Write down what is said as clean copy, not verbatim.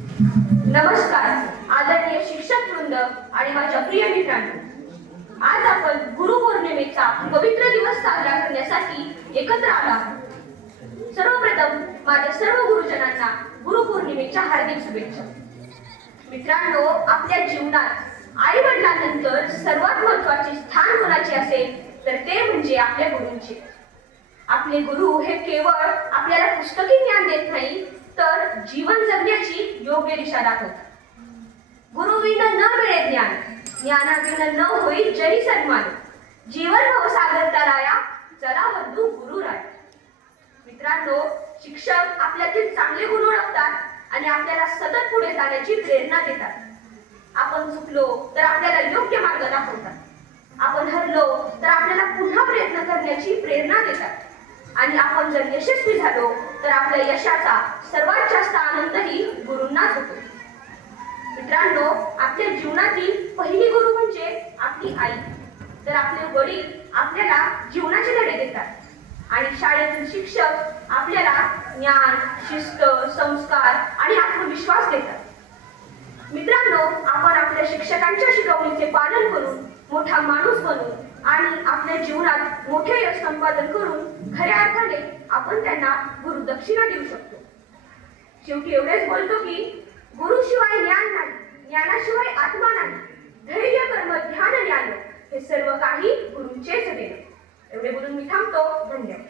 नमस्कार आदरणीय शिक्षक वृंद आणि माझ्या प्रिय मित्रांनो, आज आपण गुरुपौर्णिमेचा पवित्र दिवस साजरा करण्यासाठी एकत्र आलो आहोत. सर्वप्रथम माझ्या सर्व गुरुजनांना गुरुपौर्णिमेच्या हार्दिक शुभेच्छा. मित्रांनो, आपल्या जीवनात आई वडिलांनंतर सर्वात महत्त्वाचे स्थान कोणाचे असेल तर ते म्हणजे आपल्या गुरूंचे. आपले गुरु हे केवळ आपल्याला पुस्तकी ज्ञान देत नाही तर जीवन जगण्याची योग्य दिशा दाखवतात. गुरुविना न मिळे ज्ञान, ज्ञानाविना न होई जरी सन्मान. जीवन भवसागर तराया, चला बंधू गुरु राय. मित्रांनो, शिक्षक आपल्यातील चांगले गुण ओळखतात आणि आपल्याला सतत पुढे जाण्याची प्रेरणा देतात. आपण चुकलो तर आपल्याला योग्य मार्ग दाखवतात. आपण हरलो तर आपल्याला पुन्हा प्रयत्न करण्याची प्रेरणा देतात. आणि आपण जर यशस्वी झालो तर आपल्या यशाचा सर्वात जास्त आनंदही गुरूंनाच होतो. मित्रांनो, आपल्या जीवनातील पहिली गुरु म्हणजे आपली आई. तर आपले वडील आपल्याला जीवनाचे धडे देतात आणि शाळेतील शिक्षक आपल्याला ज्ञान, शिस्त, संस्कार आणि आत्मविश्वास देतात. मित्रांनो, आपण आपल्या शिक्षकांच्या शिकवणीचे पालन करून मोठा माणूस बनून आणि आपल्या जीवनात मोठे यश संपादन करून खऱ्या अर्थाने आपण त्यांना गुरुदक्षिणा देऊ शकतो. शेवटी एवढेच बोलतो की गुरुशिवाय ज्ञान नाही, ज्ञानाशिवाय आत्मा नाही. धैर्य, कर्म, ध्यान, ज्ञान हे सर्व काही गुरूंचेच देणं. एवढे बोलून मी थांबतो. धन्यवाद.